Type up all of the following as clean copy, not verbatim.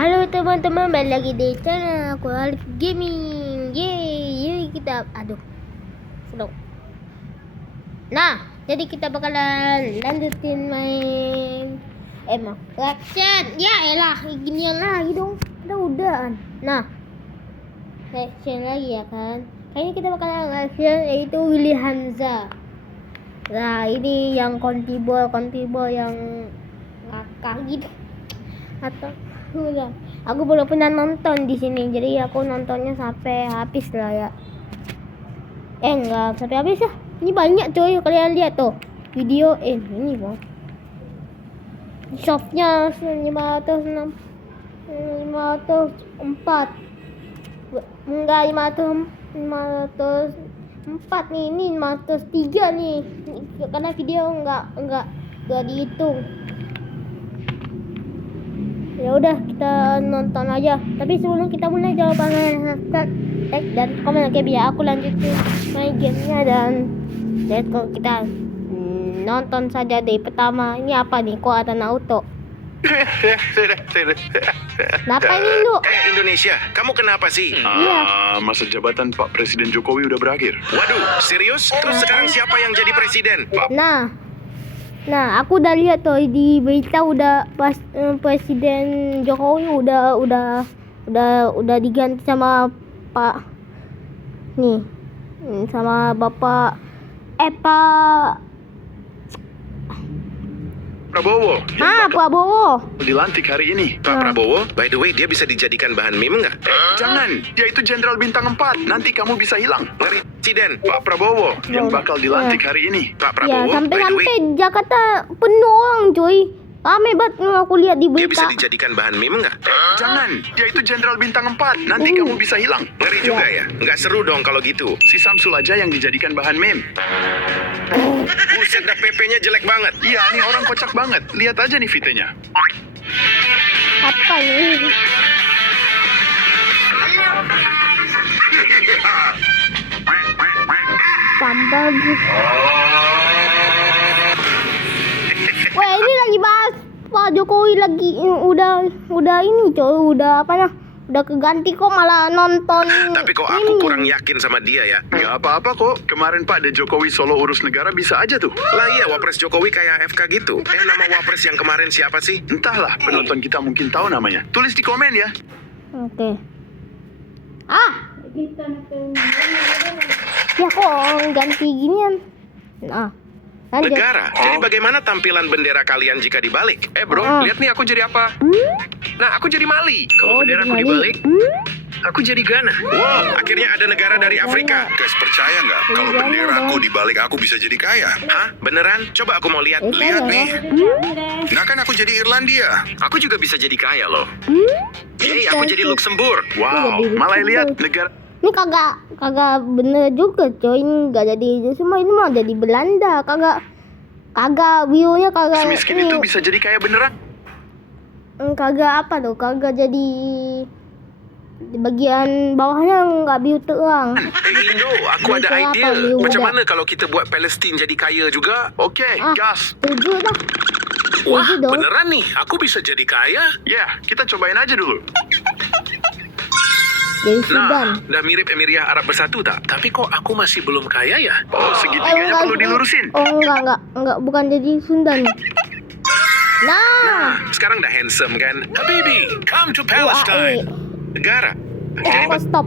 Halo teman-teman, balik lagi di channel aku Alif Gaming. Yeay, kita slow. Nah, jadi kita bakalan lanjutin main action. Ya elah, ginian lagi dong. Udah. Nah, action lagi ya kan. Kayaknya kita bakalan action yaitu Willy Hamza. Nah, ini yang kontibol yang ngakak gitu. Atau udah, aku belum pernah nonton di sini, jadi aku nontonnya sampai habis lah ya. Enggak sampai habis ya. Ini banyak coy, kalian lihat tuh video ini bang. Shopnya 504 enggak 504 nih, ini 503 nih karena video enggak dihitung. Ya udah, kita nonton aja. Tapi sebelum kita mulai, jangan lupa subscribe, like dan komen oke, biar aku lanjutin main gamenya. Dan kalau kita nonton saja dari pertama. Ini apa nih, kok ada Naruto? Kenapa ini lu? Indonesia, kamu kenapa sih? Iya. Masa jabatan Pak Presiden Jokowi udah berakhir. Waduh, serius? Terus sekarang siapa yang jadi presiden? Nah, aku udah lihat tuh di berita udah pas Presiden Jokowi udah diganti sama Pak sama Bapak Prabowo. Prabowo. Dilantik hari ini. Pak Prabowo, by the way, dia bisa dijadikan bahan meme nggak? Jangan, dia itu Jenderal Bintang 4. Nanti kamu bisa hilang. Presiden. Pak Prabowo yang bakal dilantik hari ini. Pak Ya, Prabowo, by the way, sampai Jakarta penuh orang cuy. Rame banget aku lihat di dia bisa berita. dijadikan bahan meme nggak? Jangan, dia itu Jenderal Bintang 4. Nanti kamu bisa hilang. Ngeri juga ya? Nggak seru dong kalau gitu. Si Samsul aja yang dijadikan bahan meme. Buset, dah PP-nya jelek banget. Iya, ini orang kocak banget. Lihat aja nih VT-nya. Apa ini? Tambah gitu. Wah, ini lagi bahas Pak Jokowi lagi udah ini coy, udah keganti kok malah nonton. Tapi kok aku kurang yakin sama dia ya? Gak apa-apa kok. Kemarin Pak De Jokowi solo urus negara bisa aja tuh. Lah iya, Wapres Jokowi kayak FK gitu. Nama Wapres yang kemarin siapa sih? Entahlah, penonton kita mungkin tahu namanya. Tulis di komen ya. Oke. Ya kok ganti ginian. Nah, lanjut. Negara. Jadi bagaimana tampilan bendera kalian jika dibalik? Bro, lihat nih aku jadi apa? Nah, aku jadi Mali. Kalau bendera aku jadi dibalik, aku jadi Ghana. Wow, akhirnya ada negara dari Afrika. Guys, percaya nggak kalau Jangan bendera dong. aku dibalik aku bisa jadi kaya? Hah? Beneran? Coba aku mau lihat. Lihat nih. Nah kan aku jadi Irlandia. Aku juga bisa jadi kaya loh. Yeay, aku jadi Luxembourg. Wow, malah lihat negara. Ini kagak bener juga coy, ini nggak jadi semua, ini mah jadi Belanda, kagak view-nya kagak Semiskin itu bisa jadi kaya beneran. kagak apa tuh, kagak jadi di bagian bawahnya nggak view terang. Indo, aku ada Itu apa, ide. Liu Macam Buddha? mana kalau kita buat Palestin jadi kaya juga? Oke, gas. Setuju dah. Wah, Setuju dong. beneran nih. Aku bisa jadi kaya. Ya, kita cobain aja dulu. Jadi Sudan. Nah, udah mirip Emiria Arab Bersatu tak? Tapi kok aku masih belum kaya ya? Oh, segitiganya perlu dilurusin. Oh enggak, bukan jadi Sundan. Nah, Sekarang udah handsome kan? Habibi, come to UAE. Palestine. Negara. Jadi Oh, stop.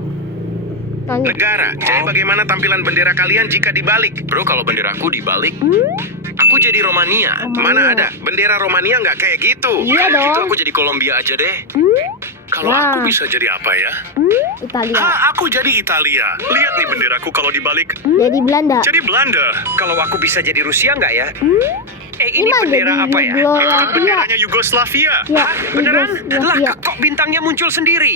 Lanjut. negara. Jadi bagaimana tampilan bendera kalian jika dibalik? Bro, kalau bendera aku dibalik, aku jadi Romania. Mana ada? Bendera Romania nggak kayak gitu. Iya Gitu dong. aku jadi Kolombia aja deh. Kalau Nah. aku bisa jadi apa ya? Italia. Aku jadi Italia. Lihat nih benderaku kalau dibalik. Jadi Belanda. Jadi Belanda. Kalau aku bisa jadi Rusia nggak ya? Ini Ini mah bendera jadi apa ya? Yugoslavia. Benderanya Yugoslavia. Ya, Beneran? Lah, Yugoslavia. kok bintangnya muncul sendiri?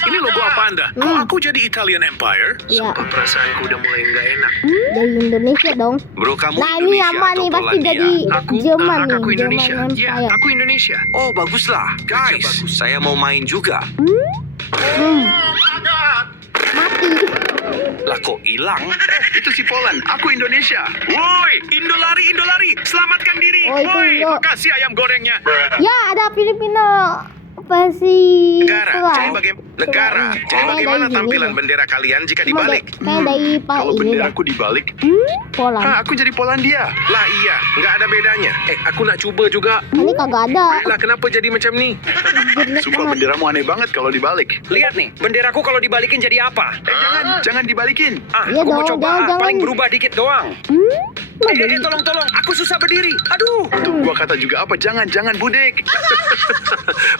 Ini logo apa Anda? Kok aku jadi Italian Empire? Ya, Perasaanku udah mulai nggak enak. dari Indonesia dong. Bro, kamu Nah, ini apa nih, pasti jadi Jerman nih, Aku Indonesia. Jerman Iya, Empire. aku Indonesia. Oh baguslah, guys. Saya mau main juga. Mati. Lah kok hilang? Itu si Poland. Aku Indonesia. Woi, Indolari, selamatkan diri. Oh, itu Woi, Indo. makasih ayam gorengnya. Ya, ada Filipina. Apa sih? Negara. Jadi bagaimana tampilan bendera kalian jika dibalik? Kayak dari Kalau ini dah. benderaku dibalik, Poland. aku jadi Polandia. Lah iya, nggak ada bedanya. Aku nak coba juga. Ini kagak ada. Lah kenapa jadi macam ni? Sumpah benderamu aneh banget kalau dibalik. Lihat nih, benderaku kalau dibalikin jadi apa? Jangan dibalikin. Iya Aku mau dong, coba, jangan. paling berubah dikit doang. Tolong, aku susah berdiri. Aduh. Tuh gua kata juga apa? Jangan Budik.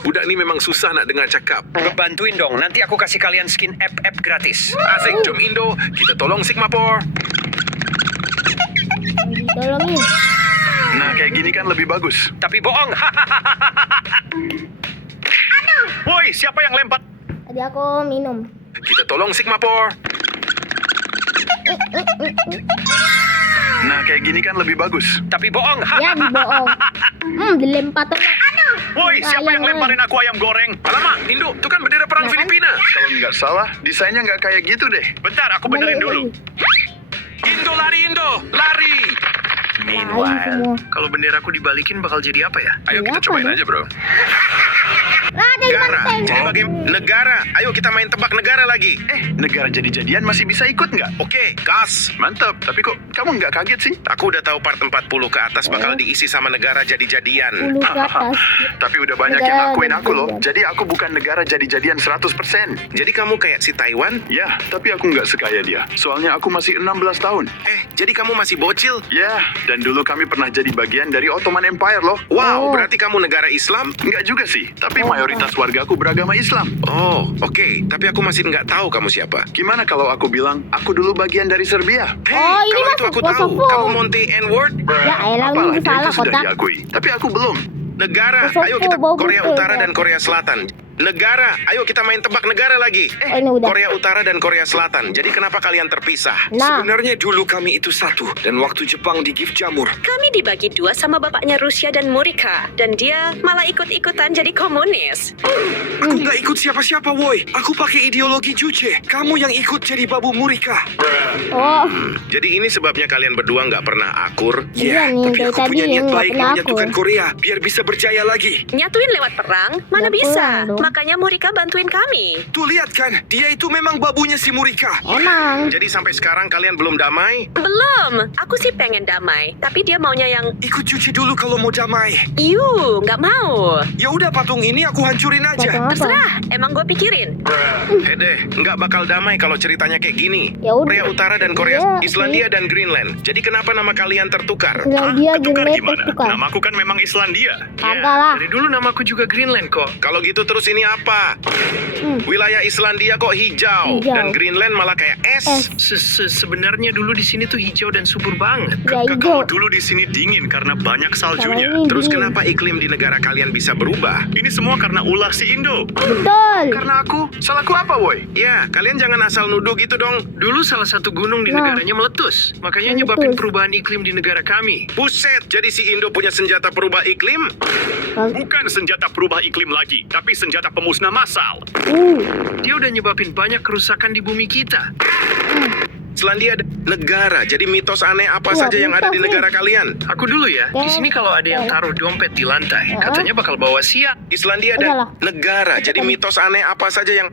Budak ni memang susah nak dengar cakap. Bantuin dong, nanti aku kasih kalian skin app gratis. Asik, jom Indo. Kita tolong Sigmapore. Tolongin. Nah, kayak gini kan lebih bagus. Tapi bohong. Woi, siapa yang lempar? Tadi aku minum. Kita tolong Sigmapore. Nah, kayak gini kan lebih bagus. Tapi bohong. Ya dibohong. Dilempar tuh. Woi, siapa yang lemparin aku ayam goreng? Alamak, Indo, itu kan bendera perang Ya kan? Filipina. Kalau nggak salah, desainnya nggak kayak gitu deh. Bentar, aku Indo, lari Indo, lari. Lain semua. Kalau benderaku dibalikin bakal jadi apa ya? Ayo kita Apa cobain nih? aja, bro. Ada Negara. banteng. Jadi bagaimana? Negara. Ayo kita main tebak negara lagi. Negara jadi-jadian masih bisa ikut nggak? Oke, gas. Mantap, tapi kok kamu nggak kaget sih? Aku udah tahu part 40 ke atas bakal diisi sama negara jadi-jadian. 10 ke atas. Tapi udah banyak Negara yang ngakuin aku loh. jadi-jadian. Jadi aku bukan negara jadi-jadian 100%. Jadi kamu kayak si Taiwan? Ya, tapi aku nggak sekaya dia. Soalnya aku masih 16 tahun. Jadi kamu masih bocil? Ya, dan dulu kami pernah jadi bagian dari Ottoman Empire loh. Wow, Oh. berarti kamu negara Islam? Nggak juga sih, tapi mayoritas wargaku beragama Islam. Oh, oke. Tapi aku masih nggak tahu kamu siapa. Gimana kalau aku bilang, aku dulu bagian dari Serbia? Hey, Oh, ini kalau itu masuk aku tahu. Kosovo. Kamu Monte N-word? Ya elah Apalah, ini dia salah itu sudah kotak. diakui. Tapi aku belum. Negara. Kosovo, Ayo kita bau Korea betul, Utara ya. dan Korea Selatan. Negara. Ayo kita main tebak negara lagi. Oh, ini udah. Korea Utara dan Korea Selatan. Jadi kenapa kalian terpisah? Nah, Sebenarnya dulu kami itu satu, dan waktu Jepang di gift jamur. Kami dibagi dua sama bapaknya Rusia dan Murika. Dan dia malah ikut-ikutan jadi komunis. Aku nggak ikut siapa-siapa, woi. Aku pakai ideologi Juche. Kamu yang ikut jadi babu Murika. oh, Jadi ini sebabnya kalian berdua nggak pernah akur. iya Ya, nih tapi dari aku tadi punya niat nggak baik pernah aku. menyatukan Korea, biar bisa berjaya lagi. Nyatuin lewat perang, mana Ya bisa. pulang dong. Makanya Murika bantuin kami. Tuh lihat kan, dia itu memang babunya si Murika. Emang. Jadi sampai sekarang kalian belum damai? Belum. Aku sih pengen damai. Tapi dia maunya yang, Ikut cuci dulu kalau mau damai. nggak mau. Ya udah patung ini aku hancurin aja. Patung apa? Terserah, emang gue pikirin. Deh, nggak bakal damai kalau ceritanya kayak gini. Ya udah. Korea Utara dan Korea, Iya, Islandia dan Greenland. Jadi kenapa nama kalian tertukar? Dia jelek tertukar. Namaku kan memang Islandia. Kagak lah. Dari dulu namaku juga Greenland kok. Kalau gitu terus ini apa? Wilayah Islandia kok hijau, Hijau. dan Greenland malah kayak es. Sebenarnya dulu di sini tuh hijau dan subur banget. Ya hijau. Dulu di sini dingin karena banyak Sama saljunya. ini Terus dingin. kenapa iklim di negara kalian bisa berubah? Ini semua karena ulah si Indo. Betul. Karena aku, salahku apa, woi? Ya, kalian jangan asal nuduh gitu dong. Dulu salah satu gunung di Nah. negaranya meletus. Makanya Meletus. nyebabin perubahan iklim di negara kami. Buset, jadi si Indo punya senjata perubah iklim? Bukan senjata perubah iklim lagi, tapi senjata pemusnah massal. Dia udah nyebabin banyak kerusakan di bumi kita. Islandia negara, jadi mitos aneh apa Wah, saja yang ada di mitos nih. negara kalian? Aku dulu ya, di sini kalau ada yang taruh dompet di lantai, katanya bakal bawa sial. Islandia Udahlah. negara, jadi mitos aneh apa saja yang...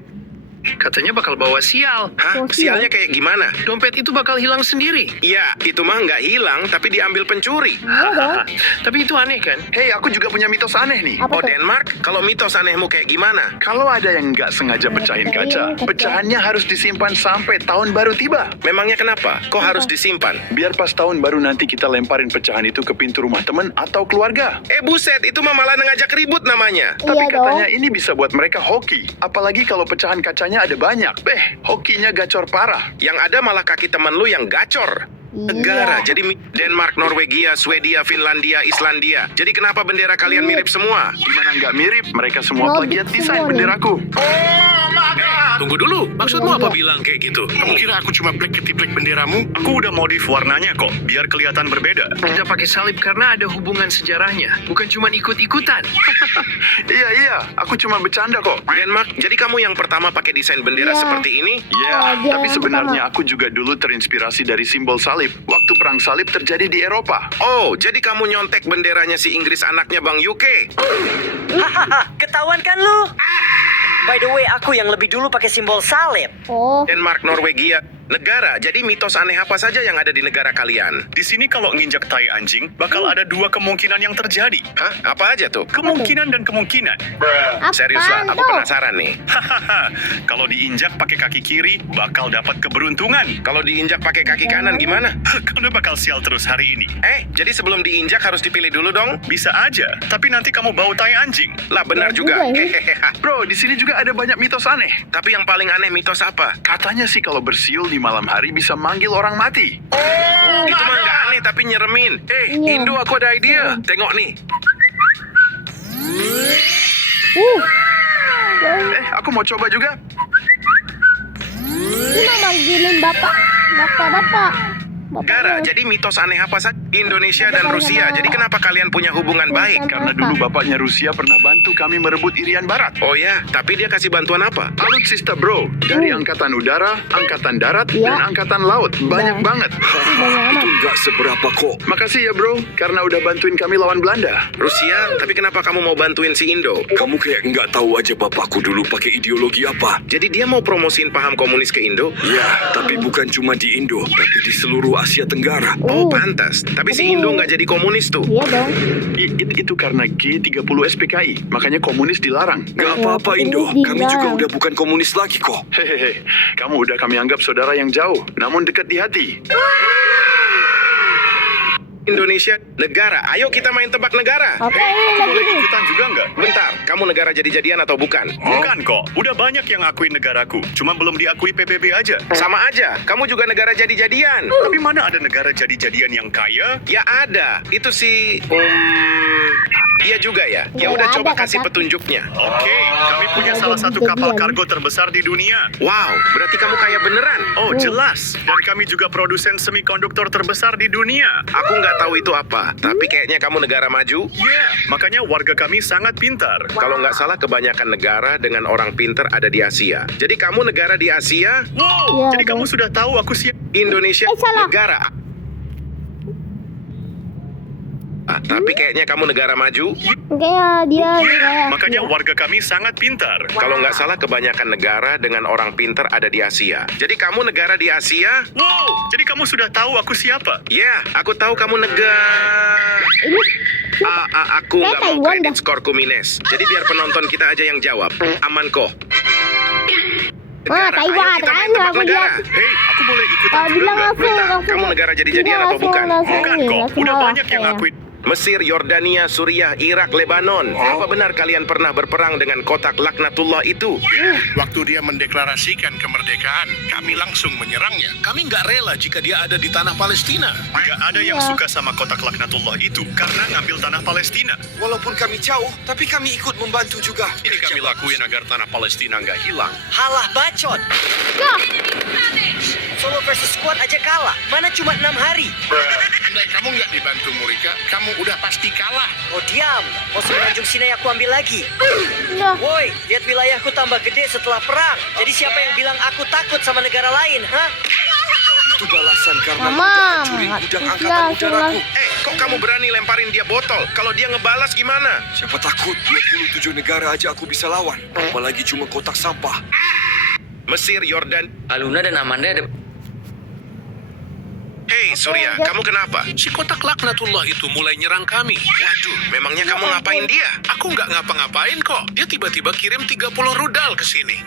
Katanya bakal bawa sial. Hah? Oh, Sialnya kayak gimana? Dompet itu bakal hilang sendiri. Iya, itu mah nggak hilang, tapi diambil pencuri. Iya dong. Tapi itu aneh kan? Hei, aku juga punya mitos aneh nih. Apa Oh, tuh? Denmark? Kalau mitos anehmu kayak gimana? Kalau ada yang nggak sengaja pecahin kaca, pecahannya harus disimpan sampai tahun baru tiba. Memangnya kenapa? Kok harus disimpan? Biar pas tahun baru nanti kita lemparin pecahan itu ke pintu rumah temen atau keluarga. Buset, itu mah malah ngajak ribut namanya. Tapi Iya katanya dong. ini bisa buat mereka hoki. Apalagi kalau pecahan kacanya ada banyak. Hokinya gacor parah. Yang ada malah kaki temen lu yang gacor. Negara, jadi Denmark, Norwegia, Swedia, Finlandia, Islandia. Jadi kenapa bendera kalian mirip semua? Gimana nggak mirip? Mereka semua Nordic plagiat desain semua nih. benderaku. Oh my god! Tunggu dulu, maksudmu apa bilang kayak gitu? Kamu kira aku cuma plek-ketiplek benderamu? Aku udah modif warnanya kok, biar kelihatan berbeda. Kita pakai salib karena ada hubungan sejarahnya, bukan cuma ikut-ikutan. Iya, aku cuma bercanda kok. Denmark, jadi kamu yang pertama pakai desain bendera Iya. seperti ini? Ya, dia tapi yang sebenarnya aku juga dulu terinspirasi dari simbol salib. Waktu perang salib terjadi di Eropa. Oh, jadi kamu nyontek benderanya si Inggris anaknya Bang UK? Hahaha, ketahuan kan lu? By the way, aku yang lebih dulu pakai simbol salib. Oh, Denmark, Norwegia, negara. Jadi mitos aneh apa saja yang ada di negara kalian? Di sini kalau nginjak tai anjing, bakal ada dua kemungkinan yang terjadi. Hah? Apa aja tuh? Kemungkinan dan kemungkinan. Serius lah, apaan aku tuh? penasaran nih. Hahaha, kalau diinjak pakai kaki kiri, bakal dapat keberuntungan. Kalau diinjak pakai kaki kanan gimana? Kamu bakal sial terus hari ini. Jadi sebelum diinjak harus dipilih dulu dong? Bisa aja, tapi nanti kamu bau tai anjing. Lah benar Ya juga. juga ya. Hehehe. Bro, di sini juga ada banyak mitos aneh. Tapi yang paling aneh mitos apa? Katanya sih kalau bersiul di malam hari bisa manggil orang mati. Itu mah nggak aneh tapi nyeremin. Iya. Indo, aku ada ide. Tengok nih. Aku mau coba juga. Ini mah manggilin bapak. Negara, jadi mitos aneh apa saja? Indonesia dan Rusia. Jadi kenapa kalian punya hubungan baik? Karena dulu bapaknya Rusia pernah bantu kami merebut Irian Barat. Oh ya, tapi dia kasih bantuan apa? Alutsista bro, dari angkatan udara, angkatan darat, Iya. dan angkatan laut. Banyak banget. Banyak amat. Nggak seberapa kok. Makasih ya bro, karena udah bantuin kami lawan Belanda. Rusia, tapi kenapa kamu mau bantuin si Indo? Kamu kayak nggak tahu aja bapakku dulu pakai ideologi apa. Jadi dia mau promosiin paham komunis ke Indo? Ya, tapi bukan cuma di Indo, tapi di seluruh Asia Tenggara. Oh, pantas. Tapi si Indo nggak jadi komunis tuh. Iya dong. Itu karena G30 SPKI, makanya komunis dilarang. Nggak apa-apa Indo, kami juga udah bukan komunis lagi kok. Hehehe, kamu udah kami anggap saudara yang jauh, namun dekat di hati. Indonesia, negara. Ayo kita main tebak negara. Oke, lagi Boleh nih. ikutan juga nggak? Bentar, kamu negara jadi-jadian atau bukan? Bukan kok, udah banyak yang ngakuin negaraku, cuma belum diakui PBB aja. Sama aja, kamu juga negara jadi-jadian. Tapi mana ada negara jadi-jadian yang kaya? Ya ada, itu si... iya juga ya. Ya Ya udah ada, coba kasih Kakak. petunjuknya. Oke, kami punya salah satu kapal kargo terbesar di dunia. Wow, berarti kamu kaya beneran. Oh, jelas. Dan kami juga produsen semikonduktor terbesar di dunia. Aku nggak tahu itu apa, tapi kayaknya kamu negara maju. Ya, makanya warga kami sangat pintar. Kalau nggak salah kebanyakan negara dengan orang pinter ada di Asia. Jadi kamu negara di Asia, Wow, Ya, jadi kamu dong. sudah tahu aku siap. Indonesia salah. negara. Tapi kayaknya kamu negara maju. Kayak dia kayak. Makanya warga kami sangat pintar. Kalau nggak salah kebanyakan negara dengan orang pinter ada di Asia. Jadi kamu negara di Asia? Wow, jadi kamu sudah tahu aku siapa? Ya, aku tahu kamu negara. Ini Aku Kayak nggak mau Taiwan kredit dah. skorku minus. Jadi biar penonton kita aja yang jawab. Aman kok. Wah, Negara, Taiwan, ayo kita main kan, tebak aku negara. lihat. Hei, aku boleh ikutan kalau juga bilang nggak? langsung. Kamu negara jadi-jadian Iya, atau langsung, bukan? langsung Bukan ini, kok, langsung udah malah banyak yang saya. ngakuin. Mesir, Yordania, Suriah, Irak, Lebanon. Apa benar kalian pernah berperang dengan kotak laknatullah itu? Waktu dia mendeklarasikan kemerdekaan, kami langsung menyerangnya. Kami nggak rela jika dia ada di tanah Palestina. Gak ada yang Iya. suka sama kotak laknatullah itu karena ngambil tanah Palestina. Walaupun kami jauh, tapi kami ikut membantu juga. Ini kami lakuin agar tanah Palestina nggak hilang. Halah bacot. Solo versus squad aja kalah. Mana cuma 6 hari. Andai kamu nggak dibantu Murika, kamu udah pasti kalah. Oh diam. Mau semenanjung Sinai aku ambil lagi. Udah. Woi, lihat wilayahku tambah gede setelah perang. Jadi siapa yang bilang aku takut sama negara lain, hah? Itu balasan karena Mama, udah hancurin gudang iya, angkatan udaraku. Kok kamu berani lemparin dia botol? Kalau dia ngebalas gimana? Siapa takut 27 negara aja aku bisa lawan. Apalagi cuma kotak sampah. Mesir, Yordan. Aluna dan Amanda ada Hei, Surya, kamu kenapa? Si kotak laknatullah itu mulai nyerang kami. Waduh, memangnya kamu ngapain dia? Aku nggak ngapa-ngapain kok. Dia tiba-tiba kirim 30 rudal ke sini.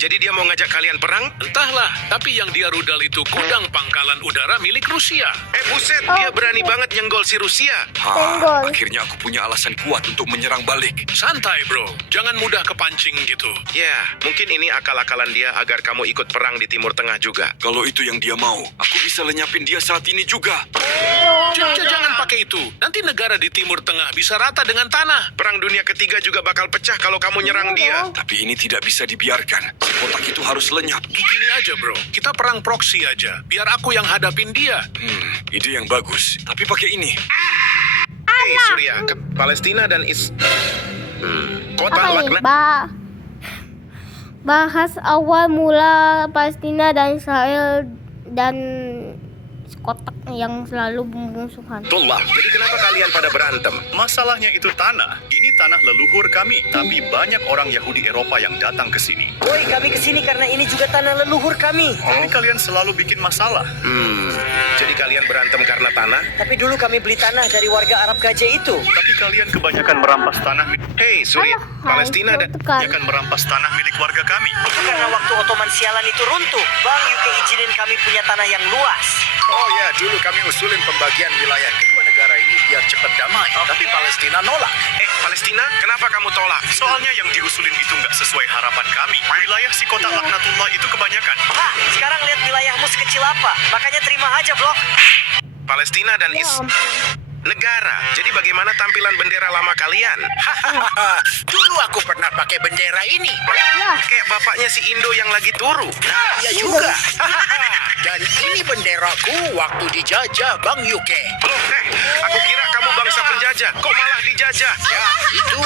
Jadi dia mau ngajak kalian perang? Entahlah, tapi yang dia rudal itu gudang pangkalan udara milik Rusia. Buset, dia berani banget nyenggol si Rusia. Tenggol. Akhirnya aku punya alasan kuat untuk menyerang balik. Santai bro, jangan mudah kepancing gitu. Ya, mungkin ini akal-akalan dia agar kamu ikut perang di Timur Tengah juga. Kalau itu yang dia mau, aku bisa lenyapin memimpin dia saat ini juga. Jangan pakai itu. Nanti negara di Timur Tengah bisa rata dengan tanah. Perang Dunia Ketiga juga bakal pecah kalau kamu nyerang dia. Tapi ini tidak bisa dibiarkan. Si kotak itu harus lenyap. Gini aja bro, kita perang proksi aja. Biar aku yang hadapin dia. Ide yang bagus. Tapi pakai ini. Hei Surya, Palestina dan kota Apa laknat. ini? Bahas awal mula Palestina dan Israel dan kotak yang selalu bermusuhan. Tullah. Jadi kenapa kalian pada berantem? Masalahnya itu tanah. Ini tanah leluhur kami. Tapi banyak orang Yahudi Eropa yang datang ke sini. Woi, kami kesini karena ini juga tanah leluhur kami. Tapi kalian selalu bikin masalah. Jadi kalian berantem karena tanah? Tapi dulu kami beli tanah dari warga Arab Gajah itu. Tapi kalian kebanyakan merampas tanah. Hei Surya, Palestina dan Kebanyakan merampas tanah milik warga kami. Itu karena waktu Ottoman sialan itu runtuh. Bang UK izinin kami punya tanah yang luas. Oh ya, dulu kami usulin pembagian wilayah kedua negara ini biar cepat damai. Tapi Palestina nolak. Palestina, kenapa kamu tolak? Soalnya yang diusulin itu nggak sesuai harapan kami. Wilayah si kota laknatullah itu kebanyakan. Hah, sekarang lihat wilayahmu sekecil apa. Makanya terima aja, Blok. Palestina dan negara. Jadi bagaimana tampilan bendera lama kalian? Dulu aku pernah pakai bendera ini. Kayak bapaknya si Indo yang lagi turu. Ya juga. Dan ini benderaku waktu dijajah Bang Yuke. Aku kira kamu bangsa penjajah. Kok malah dijajah? Ya, itu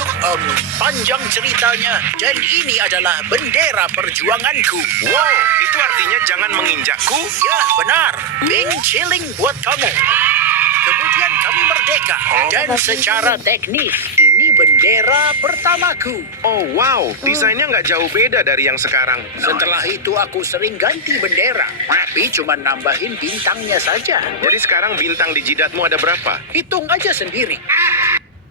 panjang ceritanya. Dan ini adalah bendera perjuanganku. Wow, itu artinya jangan menginjakku. Ya, benar. Bing chilling buat kamu. Kemudian kami merdeka. Dan secara teknis, ini bendera pertamaku. Oh wow, desainnya nggak jauh beda dari yang sekarang. Setelah itu aku sering ganti bendera. Tapi cuma nambahin bintangnya saja. Jadi sekarang bintang di jidatmu ada berapa? Hitung aja sendiri.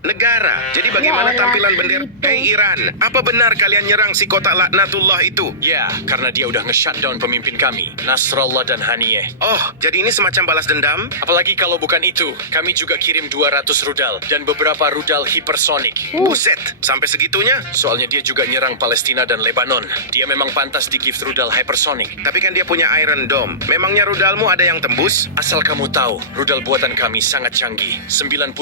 Negara. Jadi bagaimana Ya, tampilan lah, bendera? gitu. Hei Iran, apa benar kalian nyerang si kota laknatullah itu? Ya, karena dia udah nge-shutdown pemimpin kami, Nasrallah dan Haniyeh. Oh, jadi ini semacam balas dendam? Apalagi kalau bukan itu, kami juga kirim 200 rudal dan beberapa rudal hipersonik. Buset, sampai segitunya? Soalnya dia juga nyerang Palestina dan Lebanon. Dia memang pantas di gift rudal hypersonic. Tapi kan dia punya Iron Dome. Memangnya rudalmu ada yang tembus? Asal kamu tahu, rudal buatan kami sangat canggih. 90%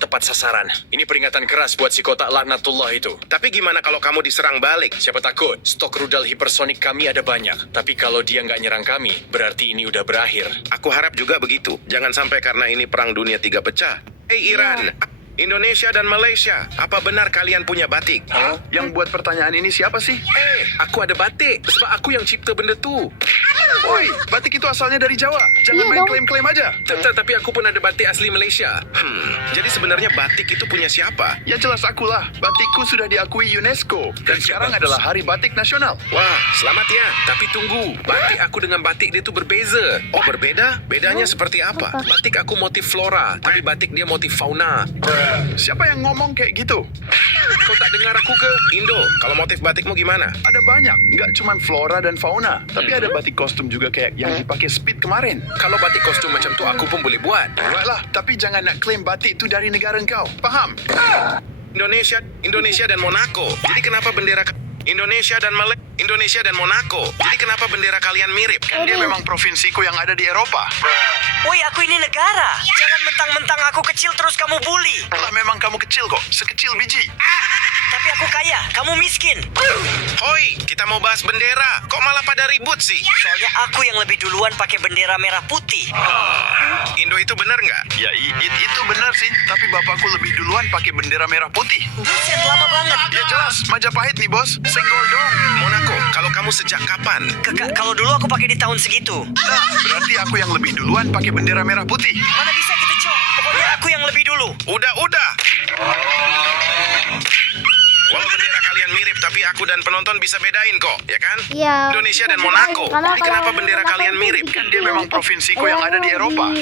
tepat sasaran. Ini peringatan keras buat si kotak laknatullah itu. Tapi gimana kalau kamu diserang balik? Siapa takut, stok rudal hipersonik kami ada banyak. Tapi kalau dia nggak nyerang kami, berarti ini udah berakhir. Aku harap juga begitu. Jangan sampai karena ini perang dunia 3 pecah. Hei Iran, Indonesia dan Malaysia, apa benar kalian punya batik? Hah? Yang buat pertanyaan ini siapa sih? Aku ada batik, sebab aku yang cipta benda tu. Woi, batik itu asalnya dari Jawa. Jangan Iya main dong. klaim-klaim aja. Tapi aku pun ada batik asli Malaysia. Jadi sebenarnya batik itu punya siapa? Ya jelas akulah. Batikku sudah diakui UNESCO. Dan sekarang adalah Hari Batik Nasional. Wah, selamat ya. Tapi tunggu, batik aku dengan batik dia tuh berbeza. Oh, berbeda? Bedanya seperti apa? Batik aku motif flora, tapi batik dia motif fauna. Siapa yang ngomong kayak gitu? Kau tak dengar aku ke? Indo, kalau motif batikmu gimana? Ada banyak. Nggak cuma flora dan fauna. Tapi ada batik kostum juga kayak yang dipakai Speed kemarin. Kalau batik kostum macam tu aku pun boleh buat. Baiklah, tapi jangan nak klaim batik itu dari negara engkau. Paham? Indonesia dan Monaco. Jadi kenapa bendera Indonesia dan Monaco. Jadi kenapa bendera kalian mirip? Dia memang provinsiku yang ada di Eropa. Woi, aku ini negara. Jangan mentang-mentang aku kecil terus kamu bully. Lah memang kamu kecil kok. Sekecil biji. Tapi aku kaya, kamu miskin. Hoi, kita mau bahas bendera. Kok malah pada ribut sih? Soalnya aku yang lebih duluan pakai bendera merah putih. Indo itu benar nggak? Ya itu benar sih. Tapi bapakku lebih duluan pakai bendera merah putih. Buset, lama banget. Ya jelas, Majapahit nih bos. Senggol dong. Monaco, kalau kamu sejak kapan? Kalau dulu aku pakai di tahun segitu. Nah, berarti aku yang lebih duluan pakai bendera merah putih. Mana bisa gitu, Cok? Pokoknya aku yang lebih dulu. Udah. Walau bendera kalian mirip, tapi aku dan penonton bisa bedain kok, ya kan? Iya. Indonesia dan Monaco. Jadi kenapa bendera kalian mirip? Kan dia memang provinsiku yang ada di Eropa.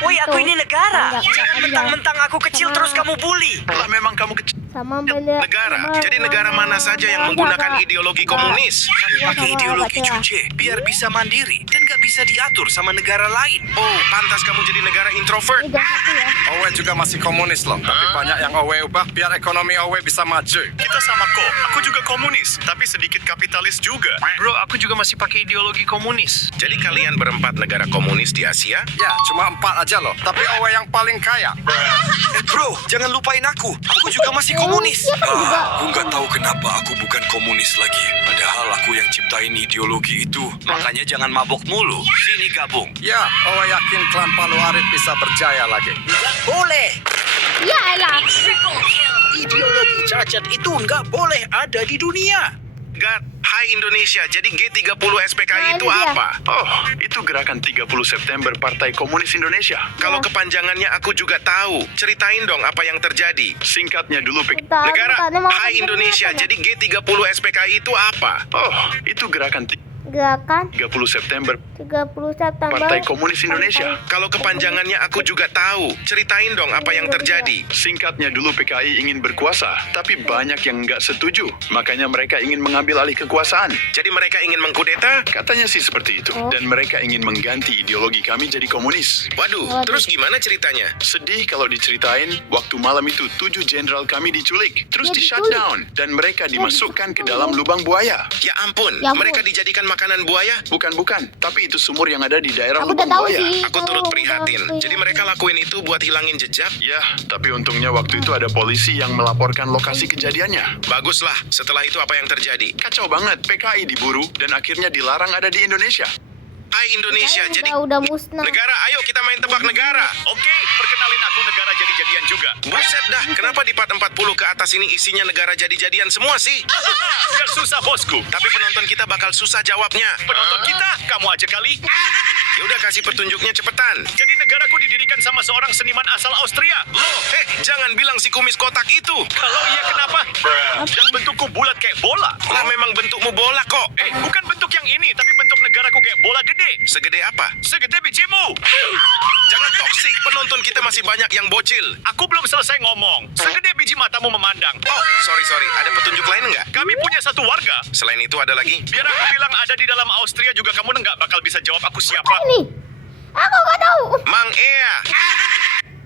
Woi, aku ini negara. Jangan mentang-mentang aku kecil terus kamu bully. Lah memang kamu kecil. Sama bendera. Negara. Jadi negara mana saja yang menggunakan ideologi komunis? Kami pakai sama ideologi Kak Tia. Juche biar bisa mandiri dan gak bisa diatur sama negara lain. Oh, pantas kamu jadi negara introvert. Ini satu ya. Owe juga masih komunis loh, tapi banyak yang Owe ubah biar ekonomi Owe bisa maju. Kita sama kok. Aku juga komunis, tapi sedikit kapitalis juga. Bro, aku juga masih pakai ideologi komunis. Jadi kalian berempat negara komunis di Asia? Ya, cuma 4 aja loh, tapi Owe yang paling kaya. Bro, jangan lupain aku. Aku juga masih komunis. Juga. Aku nggak tahu kenapa aku bukan komunis lagi. Padahal aku yang ciptain ideologi itu. Makanya jangan mabok mulu. Sini gabung. Ya, Owe yakin klan Palu Arit bisa berjaya lagi. Nggak boleh. Ya elah. Ideologi cacat itu nggak boleh ada di dunia. God, hai Indonesia. Jadi G30 SPKI Nah, itu ini dia. apa? Oh, itu gerakan 30 September Partai Komunis Indonesia. Kalau kepanjangannya aku juga tahu. Ceritain dong apa yang terjadi. Singkatnya dulu, Bentar, Negara, bentar, ini mau hai ketemu Indonesia. apa? Jadi G30 SPKI itu apa? Oh, itu gerakan Gerakan 30 September 30 September. Partai Komunis Indonesia. Kalau kepanjangannya aku juga tahu. Ceritain dong apa yang terjadi. Singkatnya dulu PKI ingin berkuasa, tapi banyak yang nggak setuju. Makanya mereka ingin mengambil alih kekuasaan. Jadi mereka ingin mengkudeta? Katanya sih seperti itu. Dan mereka ingin mengganti ideologi kami jadi komunis. Waduh, terus gimana ceritanya? Sedih kalau diceritain, waktu malam itu 7 jenderal kami diculik, terus Ya, di diculik. shutdown, dan mereka dimasukkan ke dalam lubang buaya. Ya ampun, Ya ampun. mereka dijadikan makanan buaya? Bukan, tapi itu sumur yang ada di daerah Aku udah lubang tahu buaya. sih. Aku turut Tahu, prihatin. tahu. Jadi mereka lakuin itu buat hilangin jejak? Ya, tapi untungnya waktu itu ada polisi yang melaporkan lokasi kejadiannya. Baguslah, setelah itu apa yang terjadi? Kacau banget, PKI diburu dan akhirnya dilarang ada di Indonesia. Hai Indonesia, jadi udah musnah. negara, ayo kita main tebak negara. Oke, perkenalin aku negara jadi-jadian juga. Buset dah, kenapa di part 40 ke atas ini isinya negara jadi-jadian semua sih? Biar susah bosku. Tapi penonton kita bakal susah jawabnya. Penonton kita, kamu aja kali. Ya udah kasih petunjuknya cepetan. Jadi negaraku didirikan sama seorang seniman asal Austria. Loh, jangan bilang si kumis kotak itu. Kalau iya kenapa? Dan bentukku bulat kayak bola. Lah memang bentukmu bola kok. Bukan bentuk yang ini, tapi bentuk negaraku kayak bola gede. Segede apa? Segede bijimu. Jangan toksik, penonton kita masih banyak yang bocil. Aku belum selesai ngomong. Segede biji matamu memandang. Oh, sorry. Ada petunjuk lain nggak? Kami punya satu warga. Selain itu ada lagi? Biar aku bilang ada di dalam Austria juga kamu nggak bakal bisa jawab aku siapa. Nih. Aku nggak tahu. Mang Ea.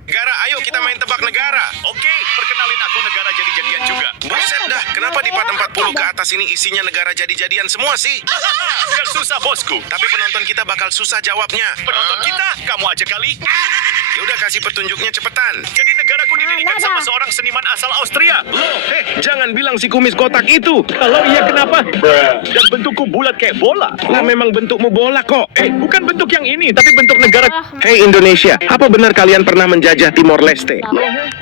Negara, ayo kita main tebak negara. Oke, perkenalin aku negara jadi-jadian juga. Buset dah, kenapa di part 40 ke atas ini isinya negara jadi-jadian semua sih? Biar susah bosku. Tapi penonton kita bakal susah jawabnya. Penonton kita, kamu aja kali. Ya udah kasih petunjuknya cepetan. Jadi negaraku didirikan sama seorang seniman asal Austria. Loh, jangan bilang si kumis kotak itu. Kalau iya kenapa? Dan bentukku bulat kayak bola. Lah memang bentukmu bola kok. Bukan bentuk yang ini, tapi bentuk negara. Hei Indonesia, apa benar kalian pernah menjajah Timor Leste?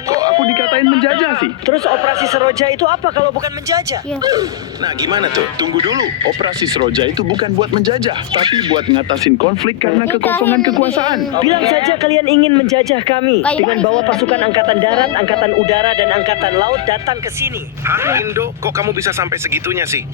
Kok aku dikatain menjajah sih? Terus operasi Seroja itu apa kalau bukan menjajah? Ya. Nah gimana tuh? Tunggu dulu, operasi Seroja itu bukan buat menjajah, tapi buat ngatasin konflik karena kekosongan kekuasaan. Bilang saja kalian ingin menjajah kami Kayak dengan bawa ini. pasukan angkatan darat, angkatan udara, dan angkatan laut datang ke sini. Hah Indo, kok kamu bisa sampai segitunya sih?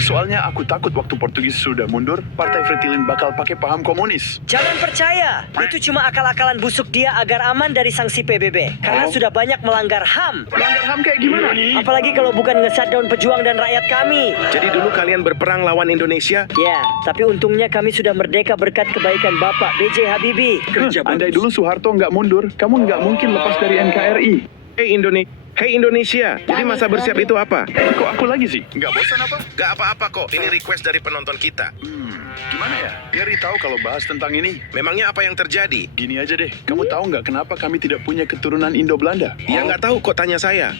Soalnya aku takut waktu Portugis sudah mundur, Partai Fretilin bakal pakai paham komunis. Jangan percaya, itu cuma akal-akalan busuk dia agar aman dari sanksi PBB. Karena sudah banyak melanggar HAM. Melanggar HAM kayak gimana? Apalagi kalau bukan nge-shutdown pejuang dan rakyat kami. Jadi dulu kalian berperang lawan Indonesia? Ya, tapi untungnya kami sudah merdeka berkat kebaikan Bapak B.J. Habibie. Andai dulu Soeharto nggak mundur, kamu nggak mungkin lepas dari NKRI. Hei Indonesia, jadi masa bersiap itu apa? Kok aku lagi sih? Nggak bosan apa? Gak apa-apa kok, ini request dari penonton kita. Gimana ya? Biari tahu kalau bahas tentang ini. Memangnya apa yang terjadi? Gini aja deh, kamu tahu nggak kenapa kami tidak punya keturunan Indo-Belanda? Ya nggak tahu kok tanya saya.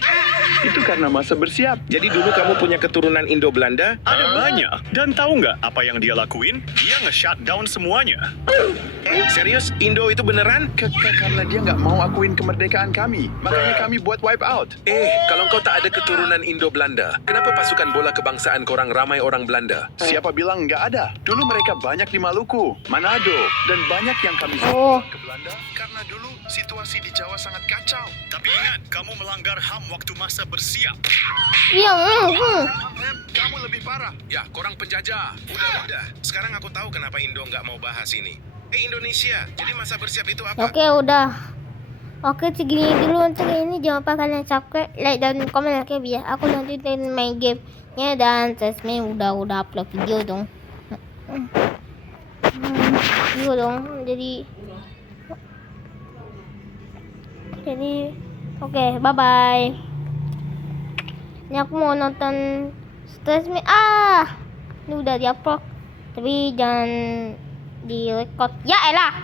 Itu karena masa bersiap. Jadi dulu kamu punya keturunan Indo-Belanda? Ada banyak. Dan tahu nggak apa yang dia lakuin? Dia nge-shutdown semuanya. Serius? Indo itu beneran? Karena dia nggak mau akuin kemerdekaan kami. Makanya kami buat wipe out. Kalau kau tak ada keturunan Indo-Belanda, kenapa pasukan bola kebangsaan korang ramai orang Belanda? Siapa bilang nggak ada? Dulu mereka banyak di Maluku, Manado, dan banyak yang kami Oh. ke Belanda karena dulu situasi di Jawa sangat kacau. Tapi ingat, kamu melanggar HAM waktu masa bersiap. Iya. Kamu lebih parah. Ya, korang penjajah. Udah. Sekarang aku tahu kenapa Indo nggak mau bahas ini. Indonesia, jadi masa bersiap itu apa? Oke, udah. Oke, segini dulu untuk ini. Jangan lupa kalian subscribe, like, dan komen lagi biar aku nanti main gamenya. Dan Sesame udah upload video dong. Video dong. Jadi oke, bye bye. Ini aku mau nonton Sesame. Ini udah diupload, tapi jangan di record. Ya elah.